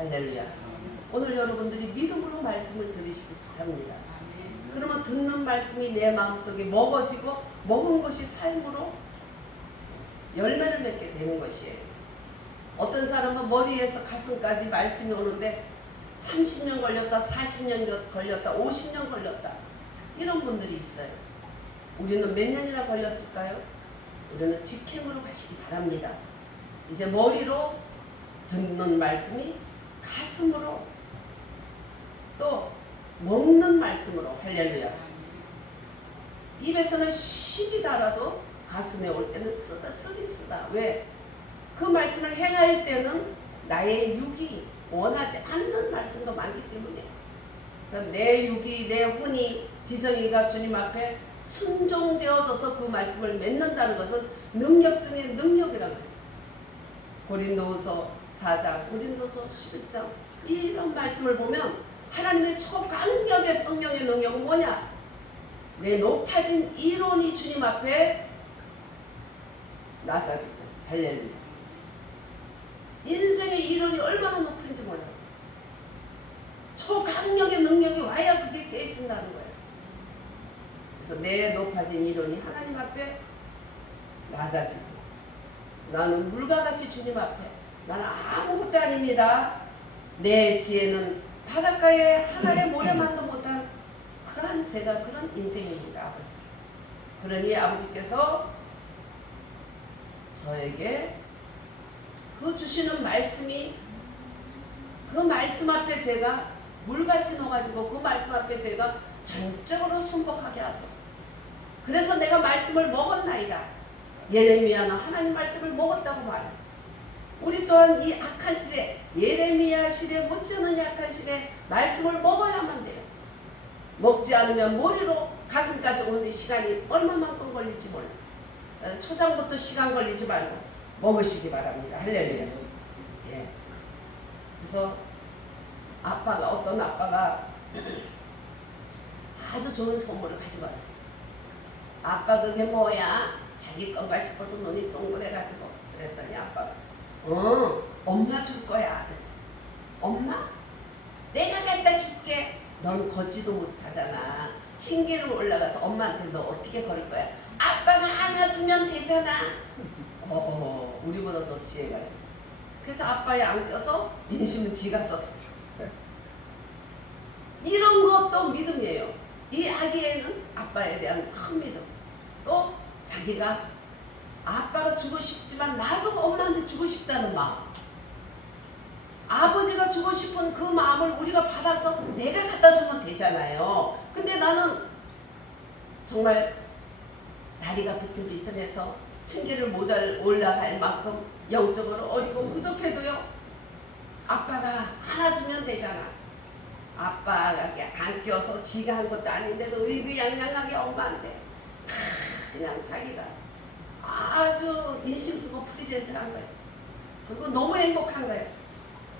할렐루야. 오늘 여러분들이 믿음으로 말씀을 들으시기 바랍니다. 그러면 듣는 말씀이 내 마음속에 먹어지고 먹은 것이 삶으로 열매를 맺게 되는 것이에요. 어떤 사람은 머리에서 가슴까지 말씀이 오는데 30년 걸렸다, 40년 걸렸다, 50년 걸렸다, 이런 분들이 있어요. 우리는 몇 년이나 걸렸을까요? 우리는 직행으로 가시기 바랍니다. 이제 머리로 듣는 말씀이 가슴으로 또 먹는 말씀으로, 할렐루야. 입에서는 10이 달아도 가슴에 올 때는 쓰긴 쓰다. 왜? 그 말씀을 행할 때는 나의 육이 원하지 않는 말씀도 많기 때문에, 그러니까 내 육이, 내 혼이, 지정이가 주님 앞에 순종되어져서 그 말씀을 맺는다는 것은 능력 중에 능력이라고 했어요. 고린도후서 4장, 고린도서 11장, 이런 말씀을 보면 하나님의 초강력의 성령의 능력은 뭐냐? 내 높아진 이론이 주님 앞에 낮아지고, 할렐루야. 인생의 이론이 얼마나 높은지 몰라요. 초강력의 능력이 와야 그게 깨진다는 거예요. 그래서 내 높아진 이론이 하나님 앞에 낮아지고, 나는 물과 같이 주님 앞에, 나는 아무것도 아닙니다. 내 지혜는 바닷가에 하늘의 모래만도 못한 그런 제가 그런 인생입니다, 아버지. 그러니 아버지께서 저에게 그 주시는 말씀이, 그 말씀 앞에 제가 물같이 녹아지고 그 말씀 앞에 제가 전적으로 순복하게 하소서. 그래서 내가 말씀을 먹었나이다. 예레미야는 하나님 말씀을 먹었다고 말했어. 우리 또한 이 악한 시대, 예레미야 시대 못지않은 약한 시대 말씀을 먹어야만 돼요. 먹지 않으면 머리로 가슴까지 오는데 시간이 얼마만큼 걸릴지 몰라. 초장부터 시간 걸리지 말고 먹으시기 바랍니다. 할렐루야. 예. 그래서 어떤 아빠가 아주 좋은 선물을 가지고 왔어요. 아빠 그게 뭐야? 자기 건가 싶어서 눈이 동그래가지고 그랬더니 아빠가 엄마 줄 거야. 그랬어. 엄마? 내가 갖다 줄게. 넌 걷지도 못하잖아. 층계로 올라가서 엄마한테 너 어떻게 걸을 거야? 아빠가 안아주면 되잖아. 우리보다 더 지혜가 있어. 그래서 아빠에 안겨서 인심은 지가 썼어. 이런 것도 믿음이에요. 이 아기에는 아빠에 대한 큰 믿음. 또 자기가 아빠가 주고 싶지만 나도 엄마한테 주고 싶다는 마음. 아버지가 주고 싶은 그 마음을 우리가 받아서 내가 갖다 주면 되잖아요. 근데 나는 정말 다리가 비틀비틀해서 층계를 못 올라갈 만큼 영적으로 어리고 부족해도요, 아빠가 안아주면 되잖아. 아빠가 안겨서 지가 한 것도 아닌데도 의기양양하게 엄마한테 그냥 자기가 아주 인심 쓰고 프리젠트한 거예요. 그리고 너무 행복한 거예요.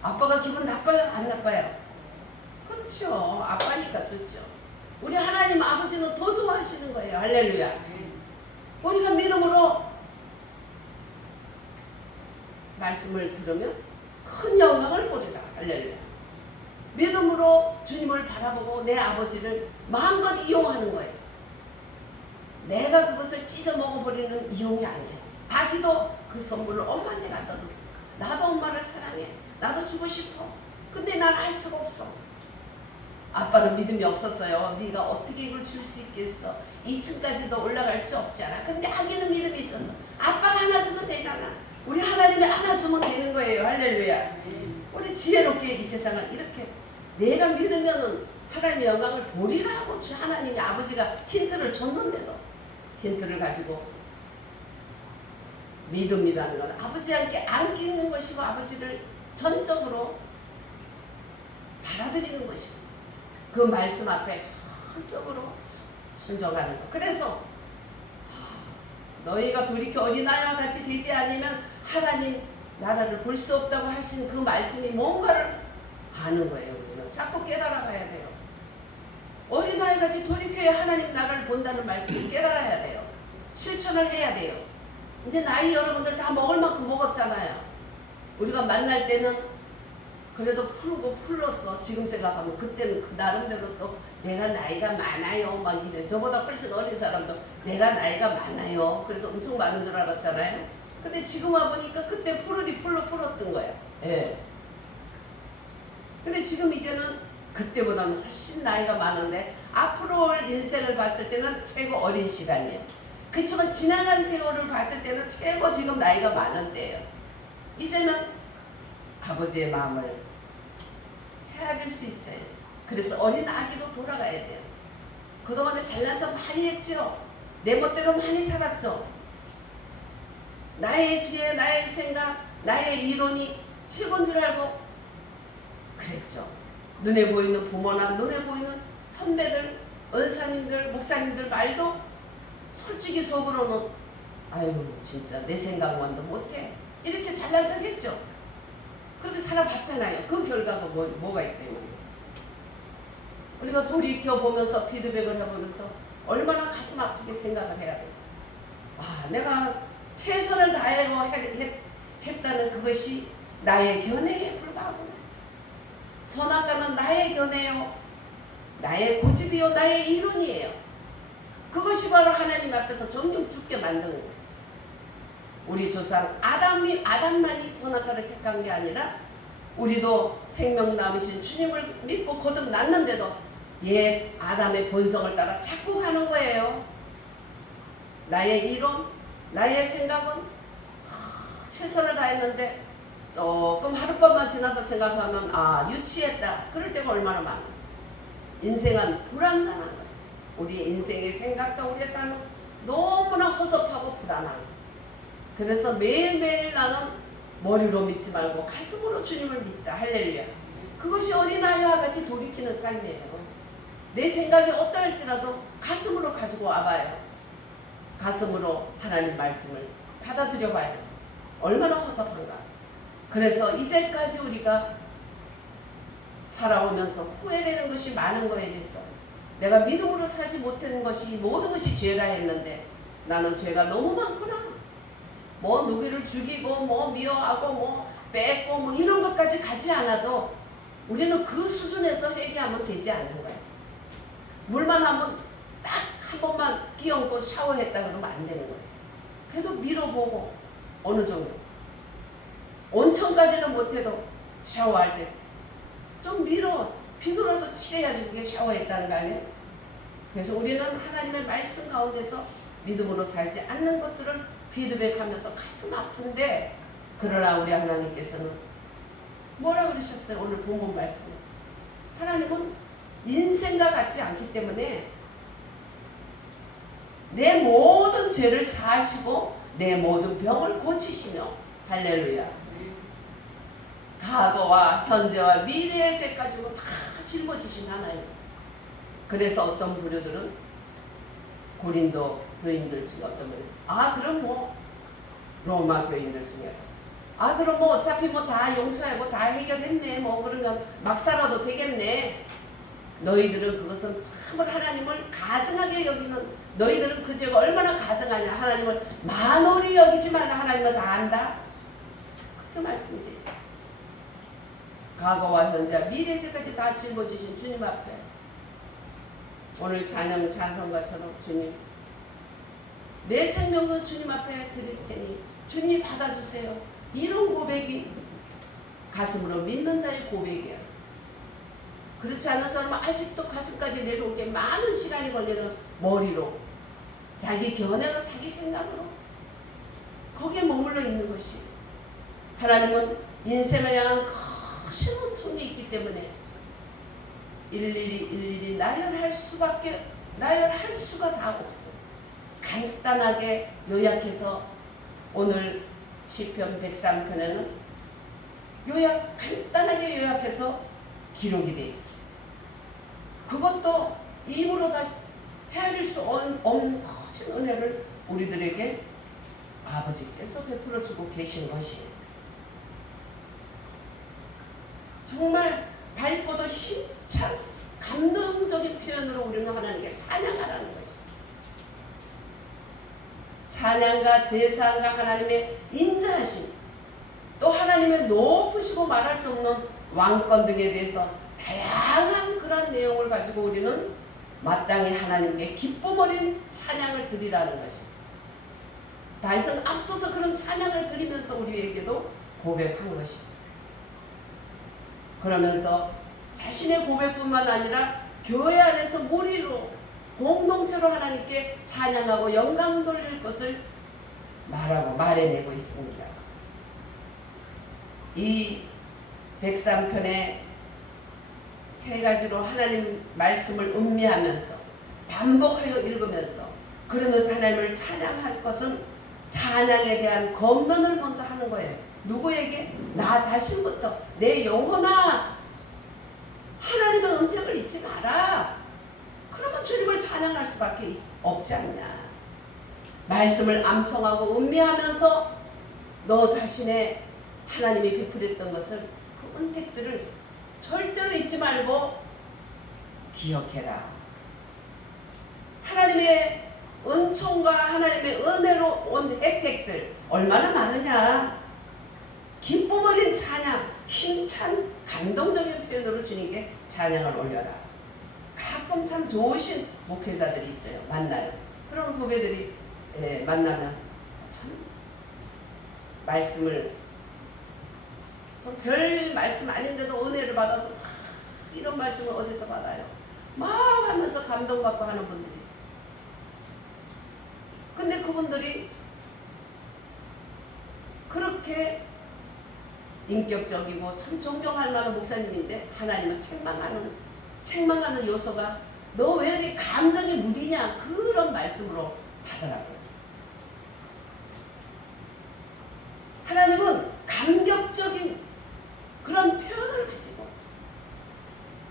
아빠가 기분 나빠요? 안 나빠요? 그렇죠. 아빠니까 좋죠. 우리 하나님 아버지는 더 좋아하시는 거예요. 할렐루야. 우리가 믿음으로 말씀을 들으면 큰 영광을 보리라. 할렐루야. 믿음으로 주님을 바라보고 내 아버지를 마음껏 이용하는 거예요. 내가 그것을 찢어 먹어버리는 이용이 아니에요. 자기도 그 선물을 엄마한테 갖다 줬어. 나도 엄마를 사랑해. 나도 주고 싶어. 근데 난 할 수가 없어. 아빠는 믿음이 없었어요. 네가 어떻게 이걸 줄 수 있겠어. 2층까지도 올라갈 수 없잖아. 근데 아기는 믿음이 있었어. 아빠가 안아주면 되잖아. 우리 하나님이 안아주면 되는 거예요. 할렐루야. 우리 지혜롭게 이 세상을 이렇게 내가 믿으면은 하나님의 영광을 보리라 하고 하나님의 아버지가 힌트를 줬는데도 힌트를 가지고 믿음이라는 건 아버지한테 안기는 것이고 아버지를 전적으로 받아들이는 것이고 그 말씀 앞에 전적으로 순종하는 것. 그래서 너희가 돌이켜 어린아이와 같이 되지 않으면 하나님 나라를 볼 수 없다고 하신 그 말씀이 뭔가를 아는 거예요. 우리는 자꾸 깨달아가야 돼요. 어린아이같이 돌이켜야 하나님 나라를 본다는 말씀을 깨달아야 돼요. 실천을 해야 돼요. 이제 나이 여러분들 다 먹을 만큼 먹었잖아요. 우리가 만날 때는 그래도 풀고 풀렀어. 지금 생각하면 그때는 그 나름대로 또 내가 나이가 많아요 막 이래. 저보다 훨씬 어린 사람도 내가 나이가 많아요. 그래서 엄청 많은 줄 알았잖아요. 근데 지금 와보니까 그때 풀어디 풀로 풀었던 거야. 예. 근데 지금 이제는 그때보다는 훨씬 나이가 많은데 앞으로 올 인생을 봤을 때는 최고 어린 시간이에요. 그렇지만 지나간 세월을 봤을 때는 최고 지금 나이가 많은 때예요. 이제는 아버지의 마음을 헤아릴 수 있어요. 그래서 어린 아기로 돌아가야 돼요. 그동안에 잘난 척 많이 했죠. 내 멋대로 많이 살았죠. 나의 지혜, 나의 생각, 나의 이론이 최고인 줄 알고 그랬죠. 눈에 보이는 부모나 눈에 보이는 선배들, 은사님들, 목사님들 말도 솔직히 속으로는 아유 진짜 내 생각만도 못해 이렇게 잘난 척 했죠. 그렇게 살아봤잖아요. 그 결과가 뭐가 있어요? 우리가 돌이켜보면서 피드백을 해보면서 얼마나 가슴 아프게 생각을 해야 돼요. 아, 내가 최선을 다하고 했다는 그것이 나의 견해에 불과하구나. 선악과는 나의 견해요, 나의 고집이요, 나의 이론이에요. 그것이 바로 하나님 앞에서 정령 죽게 만든 거예요. 우리 조상 아담만이 선악과를 택한 게 아니라 우리도 생명 남으신 주님을 믿고 거듭났는데도 옛 아담의 본성을 따라 자꾸 가는 거예요. 나의 이론, 나의 생각은 최선을 다했는데 조금 하룻밤만 지나서 생각하면 아 유치했다. 그럴 때가 얼마나 많아. 인생은 불안정한 거예요. 우리의 인생의 생각과 우리의 삶은 너무나 허접하고 불안한 거예요. 그래서 매일매일 나는 머리로 믿지 말고 가슴으로 주님을 믿자. 할렐루야. 그것이 어린아이와 같이 돌이키는 삶이에요. 내 생각이 어떠할지라도 가슴으로 가지고 와봐요. 가슴으로 하나님 말씀을 받아들여 봐요. 얼마나 허접한가. 그래서 이제까지 우리가 살아오면서 후회되는 것이 많은 거에 대해서 내가 믿음으로 살지 못하는 것이 모든 것이 죄라 했는데 나는 죄가 너무 많구나. 뭐 누구를 죽이고 뭐 미워하고 뭐 뺏고 뭐 이런 것까지 가지 않아도 우리는 그 수준에서 회개하면 되지 않는 거야. 물만 한번 딱 한 번만 끼얹고 샤워했다 그러면 안 되는 거야. 그래도 밀어보고 어느 정도 온천까지는 못해도 샤워할 때 좀 밀어 비누라도 칠해야지 그게 샤워했다는 거 아니에요? 그래서 우리는 하나님의 말씀 가운데서 믿음으로 살지 않는 것들을 피드백하면서 가슴 아픈데 그러나 우리 하나님께서는 뭐라 그러셨어요? 오늘 본문 말씀 하나님은 인생과 같지 않기 때문에 내 모든 죄를 사하시고 내 모든 병을 고치시며 할렐루야. 과거와 현재와 미래의 죄 가지고 다 짊어지신 하나님. 그래서 어떤 부류들은 고린도 교인들 중에 어떤 분이 그럼 뭐 로마 교인들 중에 그럼 뭐 어차피 뭐 다 용서하고 다 해결했네 뭐 그러면 막 살아도 되겠네. 너희들은 그것은 참으로 하나님을 가증하게 여기는 너희들은 그 죄가 얼마나 가증하냐. 하나님을 만홀히 여기지 말라. 하나님은 다 안다. 그렇게 말씀이 되어 있어요. 과거와 현재 미래 죄까지 다 짊어지신 주님 앞에 오늘 찬양 찬송가처럼 주님 내 생명은 주님 앞에 드릴 테니 주님이 받아주세요. 이런 고백이 가슴으로 믿는 자의 고백이야. 그렇지 않은 사람은 아직도 가슴까지 내려올 게 많은 시간이 걸리는 머리로 자기 견해로 자기 생각으로 거기에 머물러 있는 것이 하나님은 인생을 향한 거신 은총이 있기 때문에 일일이 나열할 수가 다 없어요. 간단하게 요약해서 오늘 시편 103편에는 간단하게 요약해서 기록이 되어 있어요. 그것도 입으로 다시 헤아릴 수 없는 거친 은혜를 우리들에게 아버지께서 베풀어주고 계신 것이에요. 정말 밝고도 힘찬 감동적인 표현으로 우리는 하나님께 찬양하라는 것이에요. 찬양과 제사가 하나님의 인자하심 또 하나님의 높으시고 말할 수 없는 왕권 등에 대해서 다양한 그런 내용을 가지고 우리는 마땅히 하나님께 기쁨 어린 찬양을 드리라는 것이. 다윗은 앞서서 그런 찬양을 드리면서 우리에게도 고백한 것이. 그러면서 자신의 고백뿐만 아니라 교회 안에서 무리로 공동체로 하나님께 찬양하고 영광 돌릴 것을 말해내고 있습니다. 이 103편의 세 가지로 하나님 말씀을 음미하면서 반복하여 읽으면서 그러면서 하나님을 찬양할 것은 찬양에 대한 권면을 먼저 하는 거예요. 누구에게? 나 자신부터. 내 영혼아, 하나님의 은택을 잊지 마라. 그러면 주님을 찬양할 수밖에 없지 않냐. 말씀을 암송하고 음미하면서 너 자신의 하나님이 베풀었던 것을, 그 은택들을 절대로 잊지 말고 기억해라. 하나님의 은총과 하나님의 은혜로 온 혜택들 얼마나 많으냐. 기쁨 어린 찬양, 힘찬 감동적인 표현으로 주님께 찬양을 올려라. 가끔 참 좋으신 목회자들이 있어요. 만나요. 그런 후배들이 만나면 참 말씀을 좀 별 말씀 아닌데도 은혜를 받아서 이런 말씀을 어디서 받아요? 막 하면서 감동받고 하는 분들이 있어요. 근데 그분들이 그렇게 인격적이고 참 존경할 만한 목사님인데 하나님은 책망하는 요소가 너 왜 이렇게 감정이 무디냐, 그런 말씀으로 하더라고요. 하나님은 감격적인 그런 표현을 가지고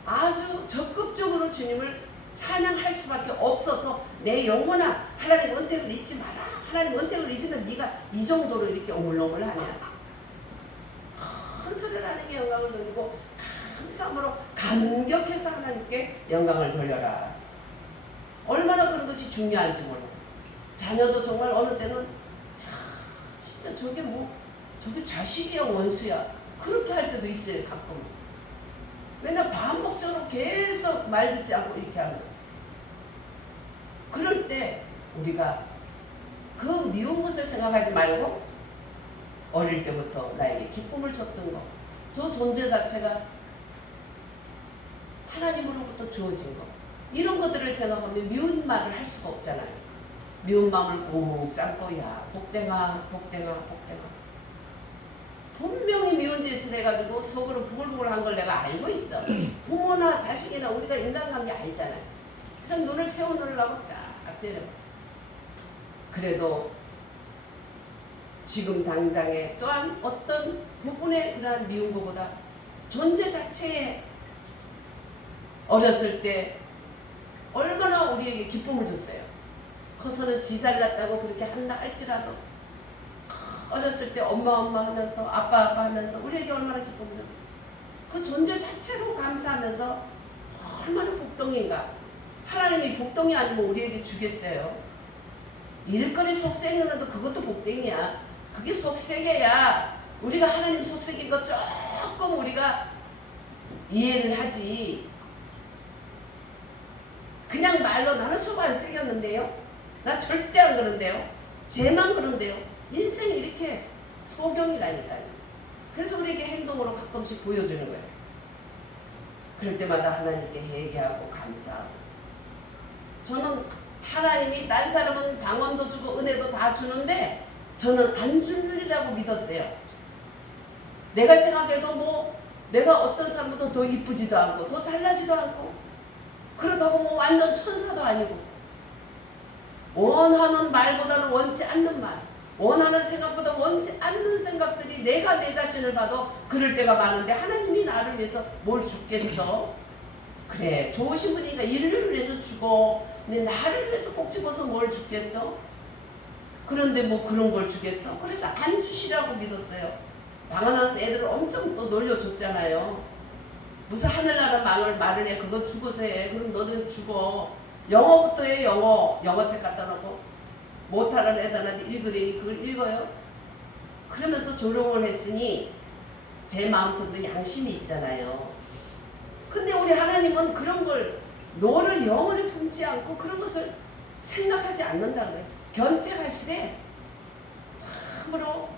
아주 적극적으로 주님을 찬양할 수밖에 없어서 내 영혼아, 하나님 은택을 잊지 마라. 하나님 은택을 잊으면 네가 이 정도로 이렇게 오물오물하냐. 큰 소리를 하는 게 영광을 돌리고 감사함으로 감격해서 하나님께 영광을 돌려라. 얼마나 그런 것이 중요한지 몰라. 자녀도 정말 어느 때는 진짜 저게 자식이야 원수야, 그렇게 할 때도 있어요. 가끔. 왜냐 반복적으로 계속 말 듣지 않고 이렇게 하는 거예요. 그럴 때 우리가 그 미운 것을 생각하지 말고 어릴 때부터 나에게 기쁨을 줬던 거, 저 존재 자체가 하나님으로부터 주어진 거, 이런 것들을 생각하면 미운 말을 할 수가 없잖아요. 미운 마음을 꾹 참고 야 복댕아 분명히 미운 짓을 해가지고 속으로 부글부글 한 걸 내가 알고 있어. 부모나 자식이나 우리가 인간관계 알잖아요. 그래서 눈을 세워놓으려고 쫙 째려. 그래도 지금 당장에 또한 어떤 부분의 그러한 미운 것보다 존재 자체에 어렸을 때 얼마나 우리에게 기쁨을 줬어요. 커서는 지 잘났다고 그렇게 한다 할지라도 어렸을 때 엄마 하면서 아빠 하면서 우리에게 얼마나 기쁨을 줬어요. 그 존재 자체로 감사하면서 얼마나 복덩인가. 하나님이 복덩이 아니면 우리에게 주겠어요. 일거리 속세기는도 그것도 복덩이야. 그게 속세계야. 우리가 하나님 속세계인 거 조금 우리가 이해를 하지. 그냥 말로 나는 속 안 새겼는데요. 나 절대 안 그런데요. 쟤만 그런데요. 인생이 이렇게 소경이라니까요. 그래서 우리에게 행동으로 가끔씩 보여주는 거예요. 그럴 때마다 하나님께 회개하고 감사하고. 저는 하나님이 딴 사람은 방언도 주고 은혜도 다 주는데 저는 안 주리라고 믿었어요. 내가 생각해도 내가 어떤 사람보다 더 이쁘지도 않고 더 잘나지도 않고 그렇다고 완전 천사도 아니고 원하는 말보다는 원치 않는 말, 원하는 생각보다 원치 않는 생각들이 내가 내 자신을 봐도 그럴 때가 많은데 하나님이 나를 위해서 뭘 주겠어? 그래 좋으신 분이니까 인류를 위해서 주고 근데 나를 위해서 꼭 집어서 뭘 주겠어? 그런데 그런 걸 주겠어? 그래서 안 주시라고 믿었어요. 방언하는 애들을 엄청 또 놀려줬잖아요. 무슨 하늘나라 말을 해. 그거 주고서 해. 그럼 너는 주고. 영어부터 해. 영어책 갖다 놓고 못하는 애들한테 읽으려니 그걸 읽어요. 그러면서 조롱을 했으니 제 마음속에도 양심이 있잖아요. 근데 우리 하나님은 그런 걸 너를 영원히 품지 않고 그런 것을 생각하지 않는다는 거예요. 견책하시되 참으로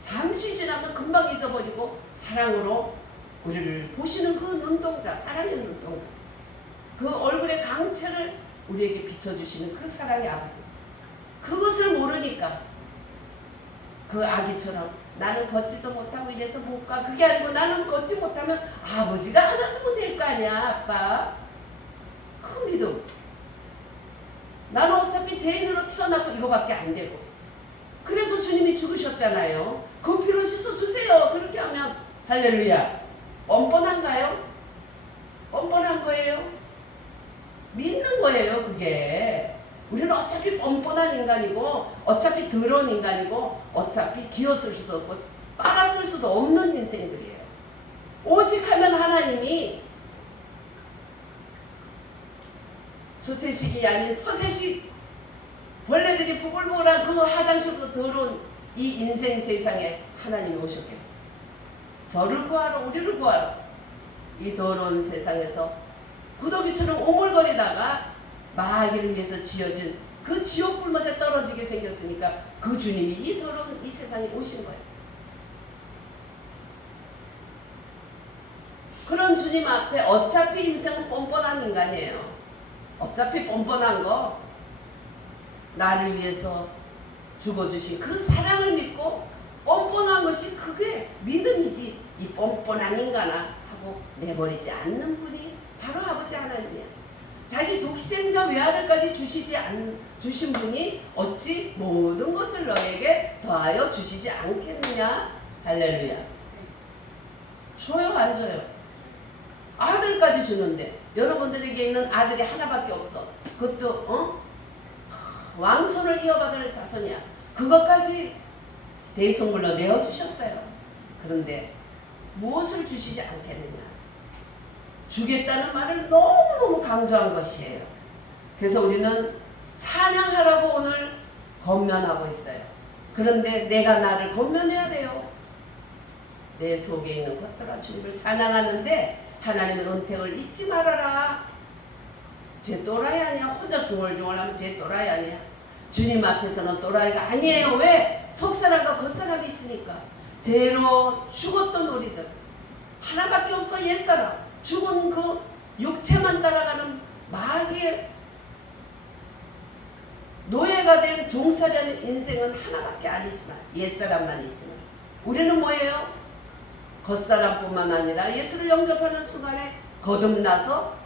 잠시 지나면 금방 잊어버리고 사랑으로 우리를 보시는 그 눈동자, 사랑의 눈동자, 그 얼굴의 강체를 우리에게 비춰주시는 그 사랑의 아버지, 그것을 모르니까 그 아기처럼 나는 걷지도 못하고 이래서 못 가, 그게 아니고 나는 걷지 못하면 아버지가 안아주면 될 거 아니야, 아빠. 그 믿음. 나는 어차피 죄인으로 태어나고 이거밖에 안 되고, 그래서 주님이 죽으셨잖아요. 그 피로 씻어주세요. 그렇게 하면 할렐루야. 뻔뻔한가요? 뻔뻔한 거예요. 믿는 거예요. 그게 우리는 어차피 뻔뻔한 인간이고 어차피 더러운 인간이고 어차피 기어쓸 수도 없고 빨아쓸 수도 없는 인생들이에요. 오직 하면 하나님이 수세식이 아닌 퍼세식, 벌레들이 보글보글한 그 화장실보다 더러운 이 인생 세상에 하나님이 오셨겠어요. 저를 구하러, 우리를 구하러 이 더러운 세상에서 구더기처럼 오물거리다가 마귀를 위해서 지어진 그 지옥 불못에 떨어지게 생겼으니까 그 주님이 이 더러운 이 세상에 오신 거예요. 그런 주님 앞에 어차피 인생은 뻔뻔한 인간이에요. 어차피 뻔뻔한 거, 나를 위해서 죽어주신 그 사랑을 믿고 뻔뻔한 것이 그게 믿음이지, 이 뻔뻔한 인간아 하고 내버리지 않는 분이 바로 아버지 하나님이야. 자기 독생자 외아들까지 주신 분이 어찌 모든 것을 너에게 더하여 주시지 않겠느냐. 할렐루야. 줘요, 안 줘요? 아들까지 주는데 여러분들에게 있는 아들이 하나밖에 없어. 그것도 왕손을 이어받을 자손이야. 그것까지 대속물로 내어주셨어요. 그런데 무엇을 주시지 않겠느냐. 주겠다는 말을 너무너무 강조한 것이에요. 그래서 우리는 찬양하라고 오늘 권면하고 있어요. 그런데 내가 나를 권면해야 돼요. 내 속에 있는 것들아 주님을 찬양하는데 하나님의 은택을 잊지 말아라. 제 또라이 아니야. 혼자 중얼중얼하면 제 또라이 아니야. 주님 앞에서는 또라이가 아니에요. 왜? 속사람과 겉사람이 있으니까. 죄로 죽었던 우리들 하나밖에 없어. 옛사람 죽은 그 육체만 따라가는 마귀의 노예가 된 종살이하는 인생은 하나밖에 아니지만, 옛사람만 있지만 우리는 뭐예요? 겉사람뿐만 아니라 예수를 영접하는 순간에 거듭나서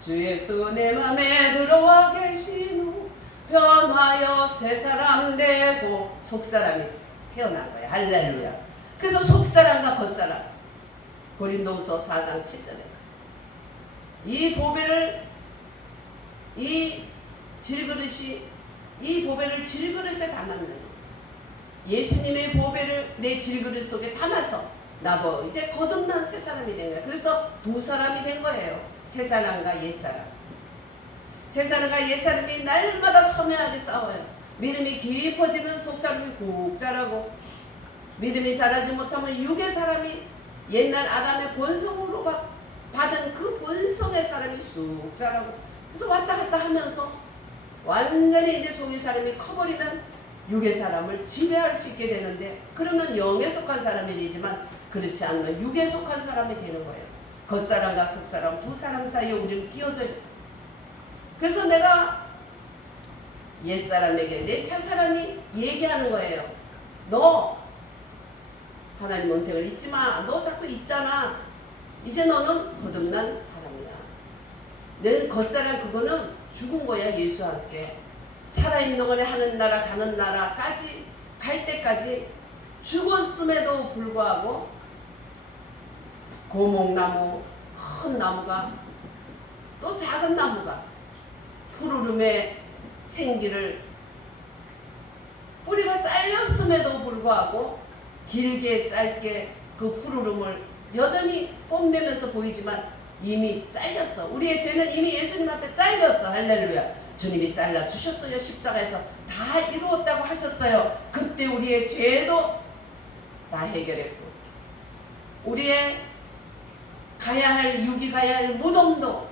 주 예수 내 맘에 들어와 계신 후 변하여 새 사람 되고 속사람이 태어난 거예요. 할렐루야. 그래서 속사람과 겉사람, 고린도후서 4장 7절에 이 보배를, 이 질그릇이, 이 보배를 질그릇에 담았는, 예수님의 보배를 내 질그릇 속에 담아서 나도 이제 거듭난 새 사람이 된 거예요. 그래서 두 사람이 된 거예요. 새 사람과 옛 사람. 새 사람과 옛 사람이 날마다 첨예하게 싸워요. 믿음이 깊어지는 속 사람이 훅 자라고, 믿음이 자라지 못하면 육의 사람이 옛날 아담의 본성으로 받은 그 본성의 사람이 쑥 자라고, 그래서 왔다 갔다 하면서 완전히 이제 속의 사람이 커버리면 육의 사람을 지배할 수 있게 되는데, 그러면 영에 속한 사람이 되지만 그렇지 않으면 육에 속한 사람이 되는 거예요. 겉사람과 속사람 두 사람 사이에 우리는 끼어져 있어요. 그래서 내가 옛사람에게 내 새사람이 얘기하는 거예요. 너 하나님 은택을 잊지 마. 너 자꾸 잊잖아. 이제 너는 거듭난 사람이야. 내 겉사람 그거는 죽은 거야. 예수와 함께 살아있는 거네. 하는 나라 가는 나라까지 갈 때까지 죽었음에도 불구하고 고목나무, 큰 나무가 또 작은 나무가 푸르름의 생기를, 뿌리가 잘렸음에도 불구하고 길게 짧게 그 푸르름을 여전히 뽐내면서 보이지만 이미 잘렸어. 우리의 죄는 이미 예수님 앞에 잘렸어. 할렐루야. 주님이 잘라주셨어요. 십자가에서 다 이루었다고 하셨어요. 그때 우리의 죄도 다 해결했고 우리의 가야 할 육이 가야 할 무덤도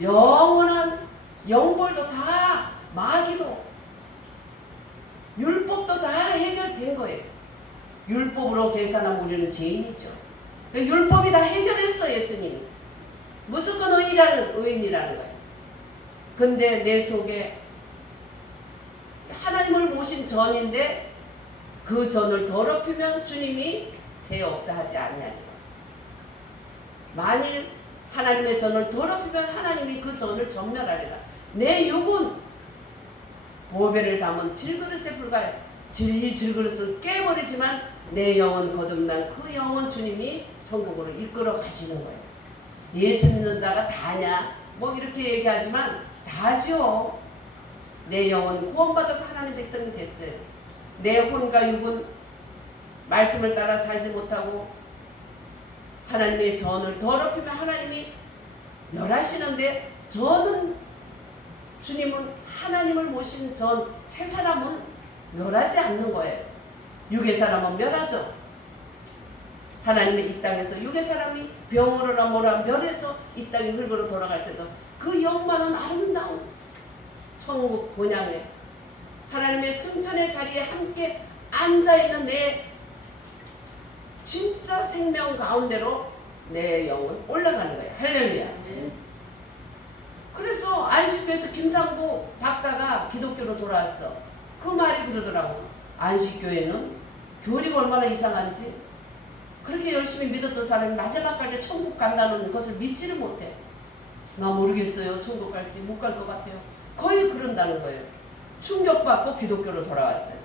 영원한 영벌도 다 마귀도 율법도 다 해결된 거예요. 율법으로 계산하면 우리는 죄인이죠. 율법이 다 해결했어 예수님이. 무조건 의인이라는 거예요. 근데 내 속에 하나님을 모신 전인데 그 전을 더럽히면 주님이 죄 없다 하지 아니하리라. 만일 하나님의 전을 더럽히면 하나님이 그 전을 전멸하리라. 내 육은 보배를 담은 질그릇에 불과해. 이 질그릇은 깨버리지만 내 영은 거듭난 그 영은 주님이 천국으로 이끌어 가시는 거예요. 예수 믿는다가 다냐? 뭐 이렇게 얘기하지만 다죠. 내 영은 구원받아서 하나님 백성이 됐어요. 내 혼과 육은 말씀을 따라 살지 못하고 하나님의 전을 더럽히면 하나님이 멸하시는데 저는 주님은 하나님을 모신 전 세 사람은 멸하지 않는 거예요. 육의 사람은 멸하죠. 하나님의 이 땅에서 육의 사람이 병으로나 뭐라 멸해서 이 땅에 흙으로 돌아갈 때도 그 영만은 아름다운 천국 본향에 하나님의 승천의 자리에 함께 앉아있는 내 진짜 생명 가운데로 내 영은 올라가는 거예요. 할렐루야. 그래서 안식교에서 김상구 박사가 기독교로 돌아왔어. 그 말이 그러더라고. 안식교회는 교리가 얼마나 이상한지 그렇게 열심히 믿었던 사람이 마지막 갈 때 천국 간다는 것을 믿지를 못해. 나 모르겠어요. 천국 갈지 못 갈 것 같아요. 거의 그런다는 거예요. 충격받고 기독교로 돌아왔어요.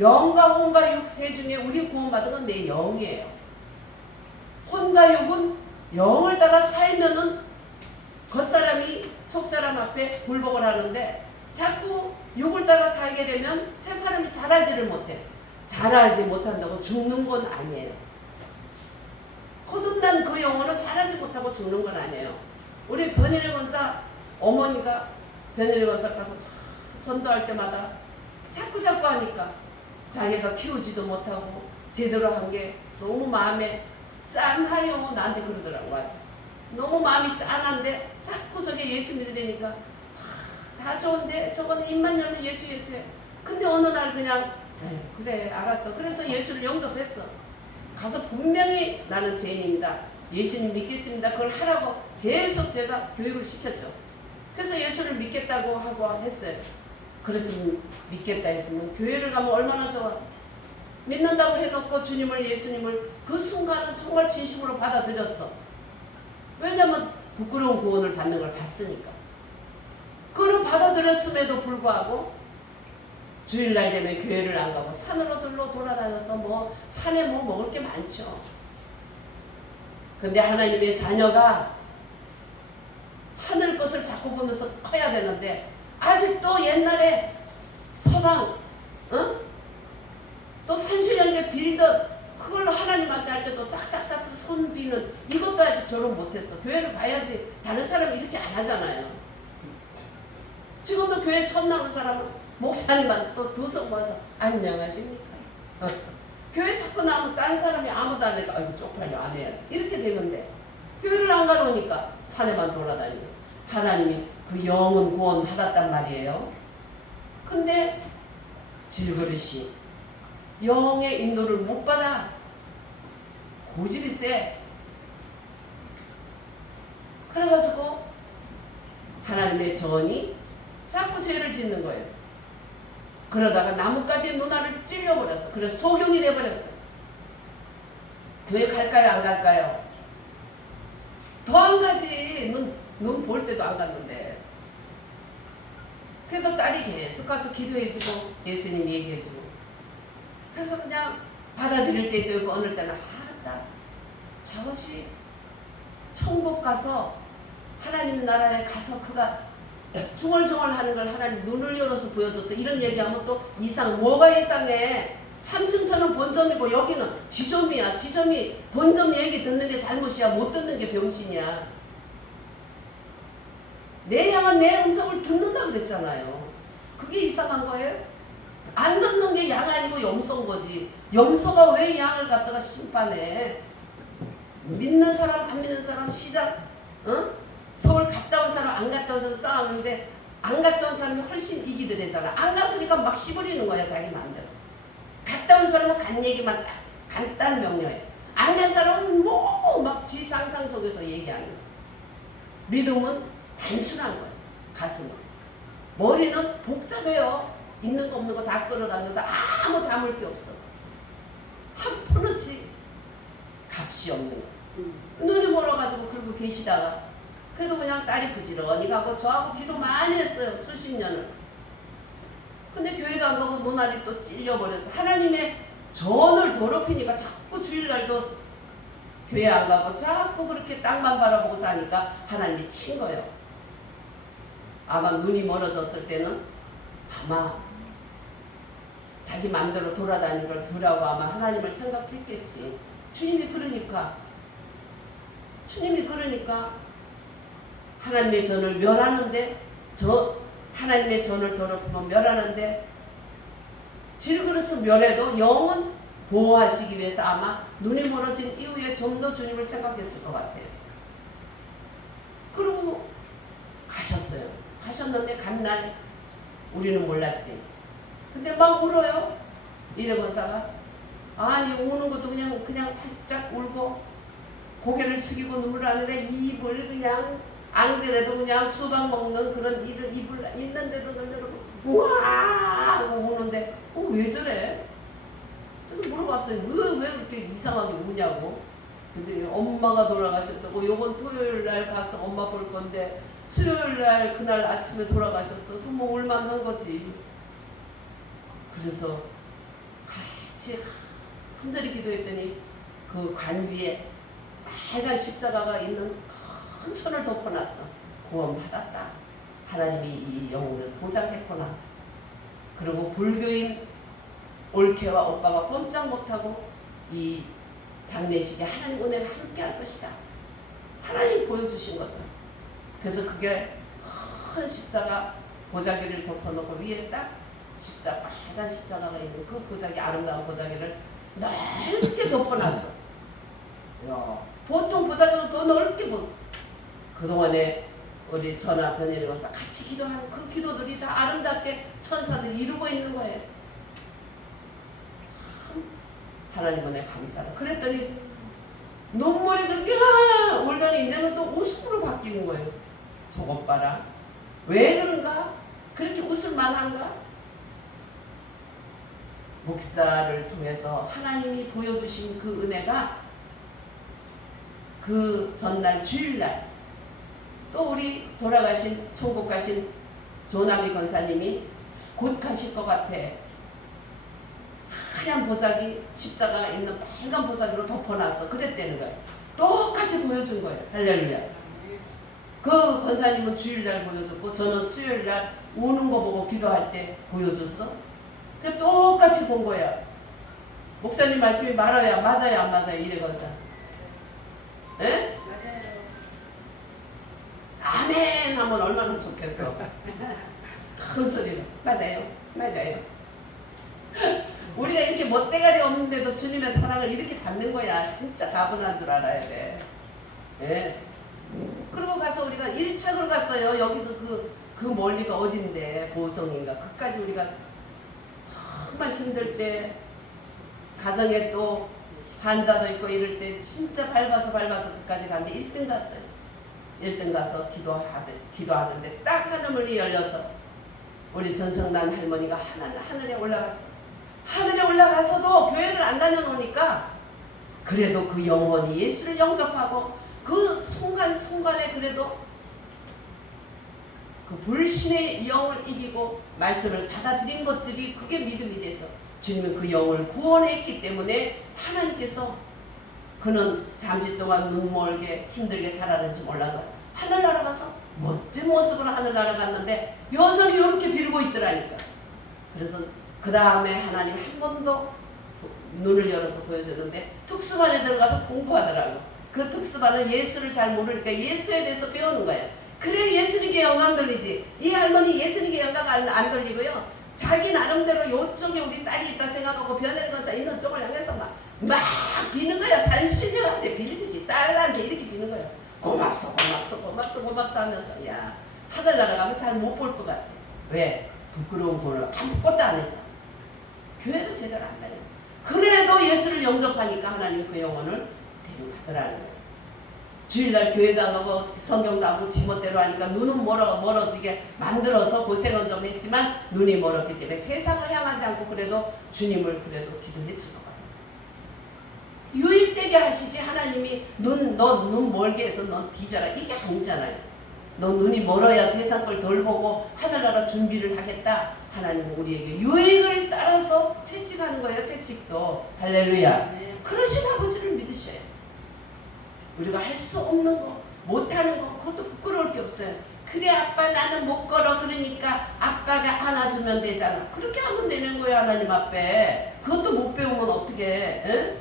영과 혼과 육 세 중에 우리 구원받은 건 내 영이에요. 혼과 육은 영을 따라 살면은 겉사람이 속사람 앞에 굴복을 하는데 자꾸 육을 따라 살게 되면 새 사람이 자라지를 못해. 자라지 못한다고 죽는 건 아니에요. 거듭난 그 영혼은 자라지 못하고 죽는 건 아니에요. 우리 변일의 권사 어머니가 변일의 권사 가서 전도할 때마다 자꾸 하니까 자기가 키우지도 못하고 제대로 한 게 너무 마음에 짠하요 나한테 그러더라고. 와서 너무 마음이 짠한데 자꾸 저게 예수 믿으려니까 다 좋은데 저거는 입만 열면 예수예요. 근데 어느 날 그냥 그래 알았어. 그래서 예수를 영접했어. 가서 분명히 나는 죄인입니다. 예수님 믿겠습니다. 그걸 하라고 계속 제가 교육을 시켰죠. 그래서 예수를 믿겠다고 하고 했어요. 그래서 믿겠다 했으면 교회를 가면 얼마나 좋아. 믿는다고 해놓고 주님을 예수님을 그 순간은 정말 진심으로 받아들였어. 왜냐면 부끄러운 구원을 받는 걸 봤으니까. 그걸 받아들였음에도 불구하고 주일날 되면 교회를 안 가고 산으로 돌아다녀서 뭐 산에 뭐 먹을 게 많죠. 근데 하나님의 자녀가 하늘 것을 자꾸 보면서 커야 되는데 아직도 옛날에 서당 또 산신령에 빌던 그걸로 하나님한테 할 때도 싹싹싹 손 비는 이것도 아직 졸업 못했어. 교회를 가야지. 다른 사람이 이렇게 안 하잖아요. 지금도 교회 처음 나오는 사람은 목사님만 또 두 손 모아서 안녕하십니까. 교회 자꾸 나오면 다른 사람이 아무도 안 해도 아이고 쪽팔려 안 해야지. 이렇게 되는데 교회를 안 가놓으니까 산에만 돌아다니고 하나님이 그 영은 구원 받았단 말이에요. 근데 질그릇이 영의 인도를 못 받아. 고집이 세. 그래가지고 하나님의 전이 자꾸 죄를 짓는 거예요. 그러다가 나뭇가지의 눈알을 찔려버렸어. 그래서 소경이 돼버렸어. 교회 갈까요 안 갈까요? 더 안 가지. 눈 볼 때도 안 갔는데. 그래도 딸이 계속 가서 기도해주고 예수님 얘기해주고 그래서 그냥 받아들일 때도 있고 어느 때는 저것이 천국 가서 하나님 나라에 가서 그가 중얼중얼 하는 걸 하나님 눈을 열어서 보여줘서 이런 얘기하면 또 이상 뭐가 이상해. 3층처럼 본점이고 여기는 지점이야. 지점이 본점 얘기 듣는 게 잘못이야. 못 듣는 게 병신이야. 내 양은 내 음성을 듣는다고 그랬잖아요. 그게 이상한 거예요? 안 듣는 게 양 아니고 염소인 거지. 염소가 왜 양을 갖다가 심판해? 믿는 사람 안 믿는 사람 시작. 어? 서울 갔다 온 사람 안 갔다 온 사람 싸우는데 안 갔다 온 사람이 훨씬 이기더래잖아. 안 갔으니까 막 씹으리는 거야 자기 마음대로. 갔다 온 사람은 간 얘기만 딱 간단 명료해. 안 간 사람은 뭐 막 지 상상 속에서 얘기하는 거야. 믿음은 단순한 거야. 가슴은. 머리는 복잡해요. 있는 거 없는 거 다 끌어다녀도 아무 담을 게 없어. 한 푼어치 값이 없는 거. 눈이 멀어가지고 그러고 계시다가 그래도 그냥 딸이 부지런히 가고 저하고 기도 많이 했어요. 수십 년을. 근데 교회도 안 가고 눈알이 또 찔려버려서 하나님의 전을 더럽히니까 자꾸 주일날도 교회 안 가고 자꾸 그렇게 땅만 바라보고 사니까 하나님이 친 거예요. 아마 눈이 멀어졌을 때는 아마 자기 마음대로 돌아다니는 걸 두라고 아마 하나님을 생각했겠지. 주님이 그러니까 하나님의 전을 멸하는데 하나님의 전을 더럽히면 멸하는데 질그릇은 멸해도 영은 보호하시기 위해서 아마 눈이 멀어진 이후에 좀 더 주님을 생각했을 것 같아요. 그리고 가셨어요. 가셨는데 간 날 우리는 몰랐지. 근데 막 울어요. 이래 권사가. 아니 우는 것도 그냥 살짝 울고 고개를 숙이고 눈물을 하는데 입을 그냥 안 그래도 그냥 수박 먹는 그런 입을 있는 대로 늘려고 우와 하고 우는데 왜 저래? 그래서 물어봤어요. 왜 그렇게 이상하게 우냐고. 근데 엄마가 돌아가셨다고 요번 토요일날 가서 엄마 볼 건데 수요일날 그날 아침에 돌아가셨어. 그럼 뭐 울만한 거지. 그래서 같이 간절히 기도했더니 그 관 위에 빨간 십자가가 있는 큰 천을 덮어놨어. 구원받았다. 하나님이 이 영혼을 보장했구나. 그리고 불교인 올케와 오빠가 꼼짝 못하고 이 장례식에 하나님 은혜가 함께 할 것이다. 하나님이 보여주신 거죠. 그래서 그게 큰 십자가 보자기를 덮어놓고 위에 딱 빨간 십자가가 있는 그 보자기, 아름다운 보자기를 넓게 덮어놨어. 보통 보자기도 더 넓게 그동안에 우리 전하 변혜리 권사 같이 기도하는 그 기도들이 다 아름답게 천사들이 이루고 있는 거예요. 참 하나님 은혜 감사하다. 그랬더니 눈물이 그렇게 울더니 이제는 또 웃음으로 바뀌는 거예요. 저것 봐라. 왜 그런가? 그렇게 웃을 만한가? 목사를 통해서 하나님이 보여주신 그 은혜가 그 전날 주일날 또 우리 돌아가신 천국 가신 조남희 권사님이 곧 가실 것 같아. 하얀 보자기 십자가가 있는 빨간 보자기로 덮어놨어. 그랬다는 거예요. 똑같이 보여준 거예요. 할렐루야. 그 권사님은 주일날 보여줬고 저는 수요일날 우는 거 보고 기도할 때 보여줬어. 그 똑같이 본 거야. 목사님 말씀이 맞아요 안 맞아요 이래 권사. 에? 아멘 하면 얼마나 좋겠어. 큰 소리로 맞아요. 우리가 이렇게 멋대가리 없는데도 주님의 사랑을 이렇게 받는 거야. 진짜 다분한 줄 알아야 돼. 예. 그리고 가서 우리가 1차로 갔어요. 여기서 그 멀리가 어딘데 보성인가. 그까지 우리가 정말 힘들 때 가정에 또 환자도 있고 이럴 때 진짜 밟아서 그까지 갔는데 1등 갔어요. 1등 가서 기도하는데 딱 하늘문이 열려서 우리 전성난 할머니가 하늘에 올라갔어. 하늘에 올라가서도 교회를 안 다녀놓으니까 그래도 그 영혼이 예수를 영접하고 그 순간순간에 그래도 그 불신의 영을 이기고 말씀을 받아들인 것들이 그게 믿음이 돼서 주님은 그 영을 구원했기 때문에 하나님께서 그는 잠시 동안 눈멀게 힘들게 살았는지 몰라도 하늘나라 가서 멋진 모습으로 하늘나라 갔는데 여전히 이렇게 빌고 있더라니까. 그래서 그 다음에 하나님 한 번 더 눈을 열어서 보여주는데 특수반에 들어가서 공부하더라고. 그 특수반은 예수를 잘 모르니까 예수에 대해서 배우는 거예요. 그래 예수님께 영광 돌리지. 이 할머니 예수님께 영광 안 돌리고요. 자기 나름대로 요쪽에 우리 딸이 있다 생각하고 변해를 건사 있는 쪽을 향해서 막 비는 거야. 산신령한테 비르듯이 딸한테 이렇게 비는 거야. 고맙소 고맙소 고맙소 고맙소 하면서 야 하늘나라 가면 잘 못 볼 것 같아. 왜? 부끄러운 걸 아무것도 안 했잖아. 교회도 제대로 안 다녀. 그래도 예수를 영접하니까 하나님이 그 영혼을 데려가더라는 거예요. 주일날 교회도 안 가고 성경도 안 보고 지멋대로 하니까 눈은 멀어지게 만들어서 고생은 좀 했지만 눈이 멀었기 때문에 세상을 향하지 않고 그래도 주님을 그래도 기도했을 것 같아요. 유익되게 하시지 하나님이 너 눈 멀게 해서 넌 뒤져라 이게 아니잖아요. 너 눈이 멀어야 세상 걸 덜 보고 하늘나라 준비를 하겠다. 하나님은 우리에게 유익을 따라서 채찍하는 거예요. 채찍도. 할렐루야. 네. 그러신 아버지를 믿으셔야 돼요. 우리가 할 수 없는 거, 못하는 거, 그것도 부끄러울 게 없어요. 그래 아빠 나는 못 걸어. 그러니까 아빠가 안아주면 되잖아. 그렇게 하면 되는 거예요. 하나님 앞에. 그것도 못 배우면 어떻게 해?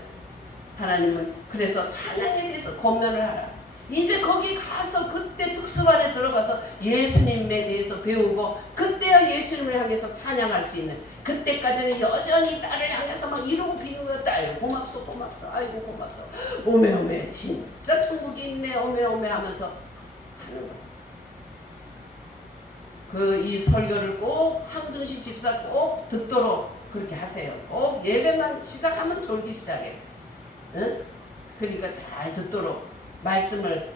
하나님은 그래서 찬양에 대해서 권면을 하라. 이제 거기 가서 그때 특수반에 들어가서 예수님에 대해서 배우고 그때야 예수님을 향해서 찬양할 수 있는, 그때까지는 여전히 딸을 향해서 막 이러고 비는 거야. 딸 고맙소 고맙소 아이고 고맙소 오메 오메 진짜 천국이 있네 오메 오메 하면서 하는 거야. 이 설교를 꼭 황준식 집사 꼭 듣도록 그렇게 하세요. 꼭 예배만 시작하면 졸기 시작해. 응? 그러니까 잘 듣도록 말씀을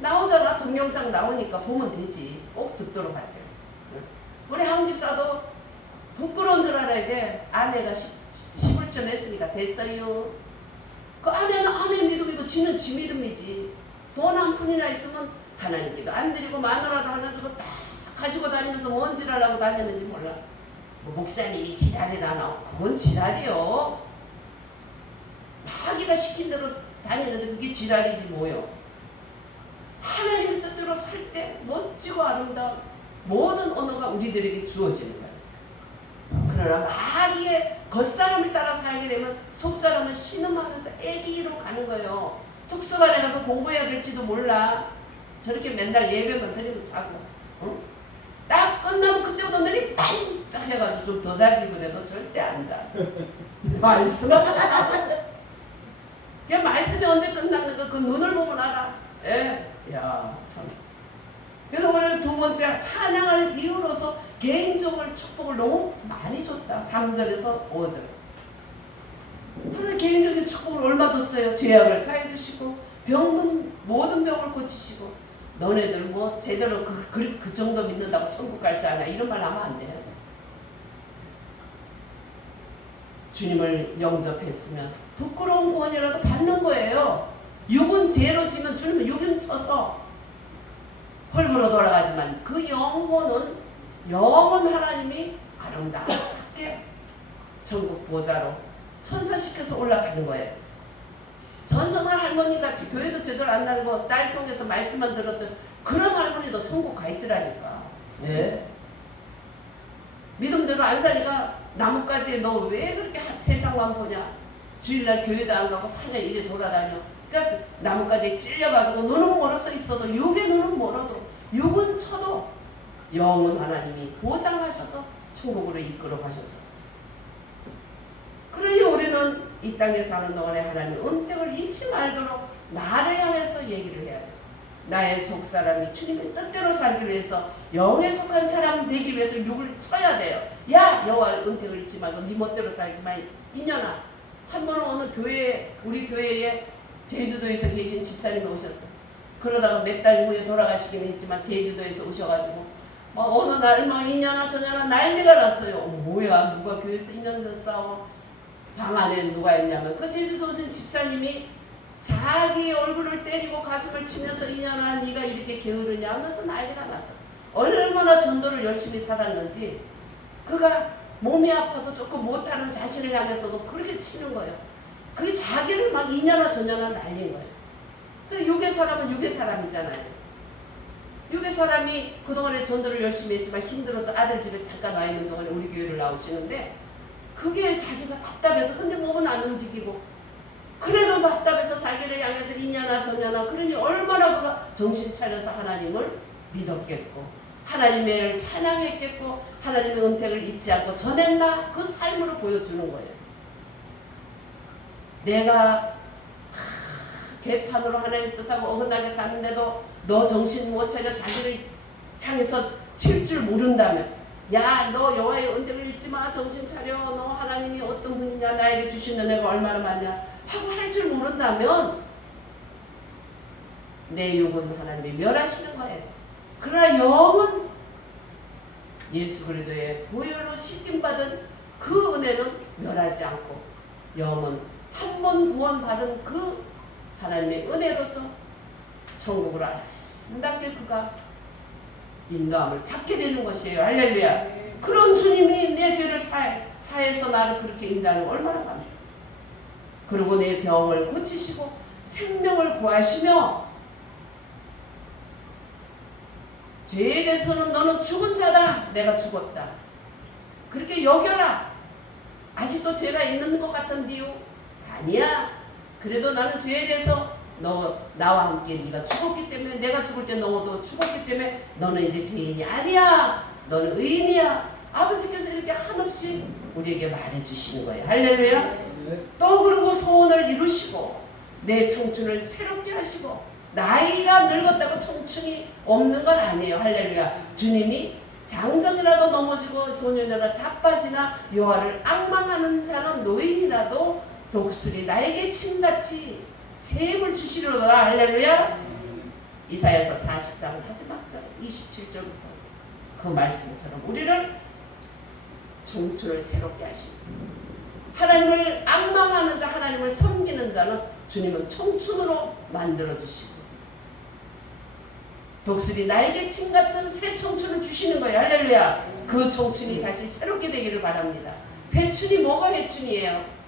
나오잖아. 동영상 나오니까 보면 되지. 꼭 듣도록 하세요. 우리 황집사도 부끄러운 줄 알아야 돼. 아내가 11전 했으니까 됐어요. 그 아내는 아내 믿음이고 지는 지 믿음이지. 돈 한 푼이나 있으면 하나님께도 안 드리고 마누라도 하나 두고 딱 가지고 다니면서 뭔 지랄하고 다녔는지 몰라. 뭐 목사님이 지랄이라나. 그건 지랄이요. 마귀가 시킨 대로 다니는데 그게 지랄이지 뭐요. 하나님의 뜻대로 살 때 멋지고 아름다운 모든 언어가 우리들에게 주어지는 거예요. 그러나 마귀의 겉사람을 따라 살게 되면 속사람은 신음하면서 애기로 가는 거예요. 특수반에 가서 공부해야 될지도 몰라. 저렇게 맨날 예배만 드리고 자고 딱 끝나면 그때부터 눈이 반짝 해가지고 좀 더 자지. 그래도 절대 안 자. 말씀하고 그 말씀이 언제 끝났는가 그 눈을 보면 알아. 예, 야 참. 그래서 오늘 두 번째 찬양을 이유로서 개인적으로 축복을 너무 많이 줬다. 3절에서 5절. 하나님 개인적인 축복을 얼마 줬어요? 죄악을 사해 주시고 병든 모든 병을 고치시고 너네들 뭐 제대로 그 정도 믿는다고 천국 갈 줄 아냐 이런 말 하면 안 돼요. 주님을 영접했으면 부끄러운 구원이라도 받는 거예요. 육은 죄로 지면 주님은 육은 쳐서 헐그러 돌아가지만 그 영혼 하나님이 아름답게 천국 보좌로 천사시켜서 올라가는 거예요. 전선한 할머니같이 교회도 제대로 안 다니고 딸 통해서 말씀만 들었던 그런 할머니도 천국 가 있더라니까. 예? 믿음대로 안 사니까 나뭇가지에 너 왜 그렇게 세상만 보냐. 주일날 교회도 안 가고 산에 이래 돌아다녀. 그러니까 나뭇가지에 찔려가지고 눈은 멀어서 있어도 육의 눈은 멀어도 육은 쳐도 영은 하나님이 보장하셔서 천국으로 이끌어 가셔서. 그러니 우리는 이 땅에 사는 동안에 하나님의 은택을 잊지 말도록 나를 향해서 얘기를 해야 돼. 나의 속사람이 주님의 뜻대로 살기 위해서 영에 속한 사람 되기 위해서 육을 쳐야 돼요. 야 여호와의 은택을 잊지 말고 네 멋대로 살기만 이년아. 한 번은 어느 교회 우리 교회에 제주도에서 계신 집사님이 오셨어요. 그러다가 몇 달 후에 돌아가시긴 했지만 제주도에서 오셔가지고 어느 날 막 이년아 저년아 난리가 났어요. 뭐야 누가 교회에서 2년 전 싸워. 방 안에 누가 있냐면 그 제주도 오신 집사님이 자기 얼굴을 때리고 가슴을 치면서 이년아 네가 이렇게 게으르냐 하면서 난리가 났어. 얼마나 전도를 열심히 살았는지 그가 몸이 아파서 조금 못하는 자신을 향해서도 그렇게 치는 거예요. 그게 자기를 막 이년아 저년아 날린 거예요. 그래 육의 사람은 육의 사람이잖아요. 육의 사람이 그동안에 전도를 열심히 했지만 힘들어서 아들 집에 잠깐 와 있는 동안에 우리 교회를 나오시는데 그게 자기가 답답해서 근데 몸은 안 움직이고 그래도 답답해서 자기를 향해서 이년아 저년아 그러니 얼마나 그가 정신 차려서 하나님을 믿었겠고 하나님을 찬양했겠고 하나님의 은택을 잊지 않고 전했나 그 삶으로 보여주는 거예요. 내가 개판으로 하나님 뜻하고 어긋나게 사는데도 너 정신 못 차려 자기를 향해서 칠 줄 모른다면, 야 너 여호와의 은택을 잊지 마, 정신 차려, 너 하나님이 어떤 분이냐, 나에게 주신 은혜가 얼마나 많냐 하고 할 줄 모른다면 내 육은 하나님이 멸하시는 거예요. 그러나 영은 예수 그리스도의 보혈로 씻김받은 그 은혜는 멸하지 않고, 영은 한 번 구원받은 그 하나님의 은혜로서 천국으로 아름답게 그가 인도함을 받게 되는 것이에요. 할렐루야. 그런 주님이 내 죄를 사해서 나를 그렇게 인도하는 거 얼마나 감사해요. 그리고 내 병을 고치시고 생명을 구하시며, 죄에 대해서는 너는 죽은 자다, 내가 죽었다, 그렇게 여겨라. 아직도 죄가 있는 것 같은데요? 아니야. 그래도 나는 죄에 대해서 너 나와 함께 네가 죽었기 때문에, 내가 죽을 때 너도 죽었기 때문에 너는 이제 죄인이 아니야, 너는 의인이야. 아버지께서 이렇게 한없이 우리에게 말해주시는 거예요. 할렐루야. 또 그리고 소원을 이루시고 내 청춘을 새롭게 하시고, 나이가 늙었다고 청춘이 없는 건 아니에요. 할렐루야. 주님이 장정이라도 넘어지고 소년이라도 자빠지나 여호와를 앙망하는 자는 노인이라도 독수리 날개침같이 새 힘을 주시리로다. 할렐루야. 이사야서 40장 마지막 절 27절부터 그 말씀처럼 우리를 청춘을 새롭게 하십니다. 하나님을 앙망하는 자, 하나님을 섬기는 자는 주님은 청춘으로 만들어주시고 독수리 날개침 같은 새 청춘을 주시는 거예요. 할렐루야. 그 청춘이 다시 새롭게 되기를 바랍니다. 회춘이 뭐가 회춘이에요?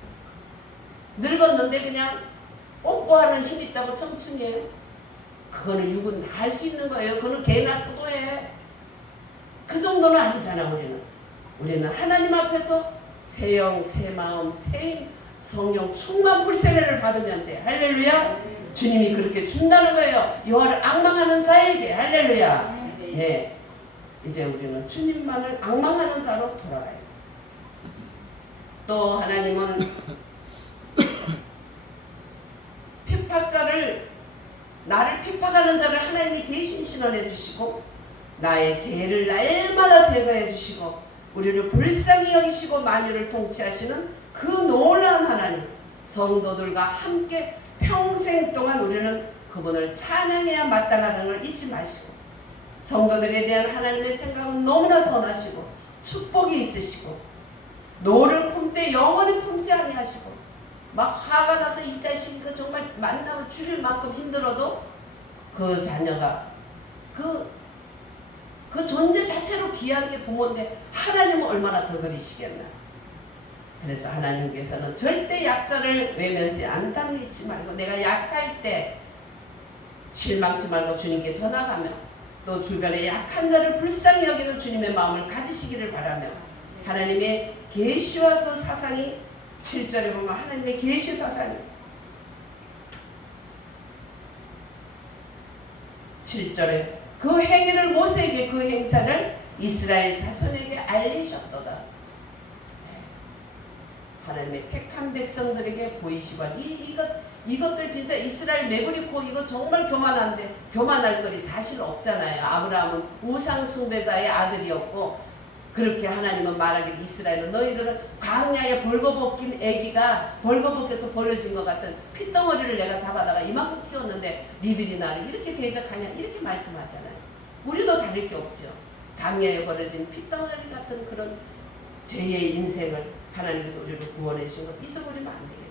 늙었는데 그냥 뽀뽀하는 힘이 있다고 청춘이에요? 그거는 육은 다 할 수 있는 거예요. 그거는 개나 소도해. 그 정도는 아니잖아. 우리는 하나님 앞에서 새 영, 새 마음, 새 성령 충만 불세례를 받으면 돼. 할렐루야. 주님이 그렇게 준다는 거예요. 여호와를 앙망하는 자에게. 할렐루야. 네. 이제 우리는 주님만을 앙망하는 자로 돌아가야 돼. 또 하나님은 핍박자를, 나를 핍박하는 자를 하나님이 대신 신원해 주시고 나의 죄를 날마다 제거해 주시고 우리를 불쌍히 여기시고 만유를 통치하시는 그 놀라운 하나님, 성도들과 함께 평생 동안 우리는 그분을 찬양해야 마땅하다는 걸 잊지 마시고, 성도들에 대한 하나님의 생각은 너무나 선하시고 축복이 있으시고 노를 품되 영원히 품지 아니하시고, 막 화가 나서 이 자식이 그 정말 만나면 죽일 만큼 힘들어도 그 자녀가 그 존재 자체로 귀한 게 부모인데 하나님은 얼마나 더 그리시겠나. 그래서 하나님께서는 절대 약자를 외면치 않다는 거 잊지 말고, 내가 약할 때 실망치 말고 주님께 더 나가며 또 주변에 약한 자를 불쌍히 여기는 주님의 마음을 가지시기를 바라며, 하나님의 계시와 그 사상이 7절에 보면 하나님의 계시 사상이 7절에 그 행위를 모세에게, 그 행사를 이스라엘 자손에게 알리셨도다. 하나님의 택한 백성들에게 보이시고, 이것들 진짜 이스라엘 내버리고 이거 정말 교만한데, 교만할 거리 사실 없잖아요. 아브라함은 우상 숭배자의 아들이었고, 그렇게 하나님은 말하길 이스라엘은 너희들은 광야에 벌거벗긴 애기가 벌거벗겨서 버려진 것 같은 핏덩어리를 내가 잡아다가 이만큼 키웠는데 니들이 나를 이렇게 대적하냐, 이렇게 말씀하잖아요. 우리도 다를 게 없죠. 광야에 버려진 핏덩어리 같은 그런 죄의 인생을 하나님께서 우리를 구원해 주신 것 잊어버리면 안 되겠다.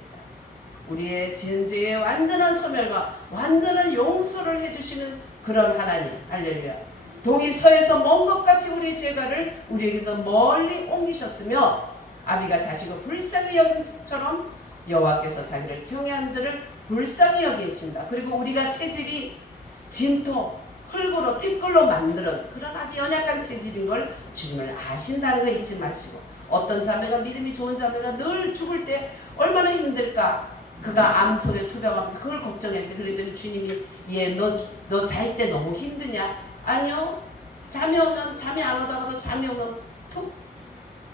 우리의 지은 죄의 완전한 소멸과 완전한 용서를 해주시는 그런 하나님. 할렐루야. 동이 서에서 먼 것 같이 우리의 죄가를 우리에게서 멀리 옮기셨으며, 아비가 자식을 불쌍히 여긴 것처럼 여호와께서 자기를 경외하는 자를 불쌍히 여기신다. 그리고 우리가 체질이 진토, 흙으로 티끌로 만드는 그런 아주 연약한 체질인 걸 주님을 아신다는 거 잊지 마시고, 어떤 자매가, 믿음이 좋은 자매가 늘 죽을 때 얼마나 힘들까, 그가 암 속에 투병하면서 그걸 걱정했어요. 그랬더니 주님이 얘 너 잘 때 너무 힘드냐? 아니요. 잠이 오면 잠이 안 오다가도 잠이 오면 툭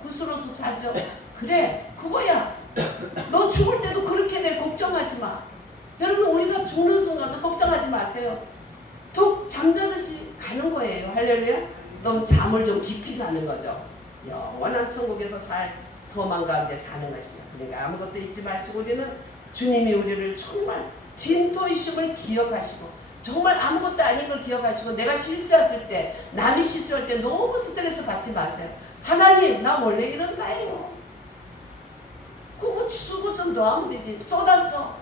구스러서 자죠. 그래 그거야. 너 죽을 때도 그렇게 돼. 걱정하지 마. 여러분 우리가 죽는 순간도 걱정하지 마세요. 툭 잠자듯이 가는 거예요. 할렐루야. 넌 잠을 좀 깊이 자는 거죠. 영원한 천국에서 살 소망 가운데 사는 것이야. 그러니까 아무것도 잊지 마시고 우리는 주님이 우리를 정말 진토이심을 기억하시고 정말 아무것도 아닌 걸 기억하시고 내가 실수했을 때 남이 실수할 때 너무 스트레스 받지 마세요. 하나님 나 원래 이런 자예요. 그거 수고 좀 더 하면 되지. 쏟았어.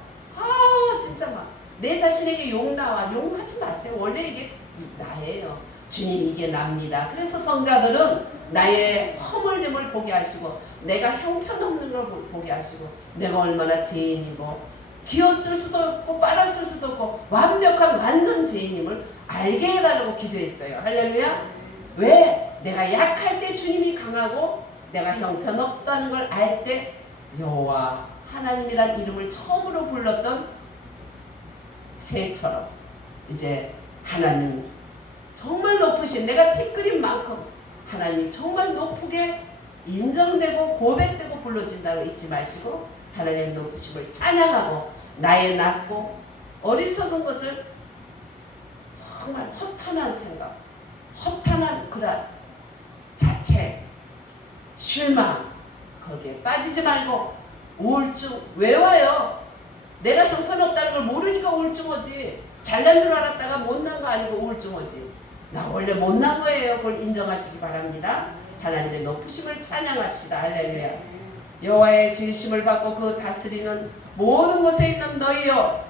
진짜 막 내 자신에게 욕 나와. 욕하지 마세요. 원래 이게 나예요. 주님 이게 납니다. 그래서 성자들은 나의 허물됨을 보게 하시고 내가 형편없는 걸 보게 하시고 내가 얼마나 죄인이고 기었을 수도 없고 빨았을 수도 없고 완벽한 완전 죄인임을 알게 해달라고 기도했어요. 할렐루야. 왜? 내가 약할 때 주님이 강하고 내가 형편없다는 걸 알 때 여호와 하나님이란 이름을 처음으로 불렀던 새처럼 이제 하나님 정말 높으신 내가 티끌인 만큼 하나님 정말 높게 인정되고 고백되고 불러진다고 잊지 마시고 하나님 높으심을 찬양하고 나의 낮고 어리석은 것을 정말 허탄한 생각, 허탄한 그런 자책, 실망 거기에 빠지지 말고 우울증 왜 와요? 내가 형편없다는 걸 모르니까 우울증 오지. 잘난 줄 알았다가 못난 거 아니고 우울증 오지. 나 원래 못난 거예요. 그걸 인정하시기 바랍니다. 하나님의 높으심을 찬양합시다. 할렐루야. 여호와의 지으심을 받고 그 다스리는 모든 곳에 있는 너희여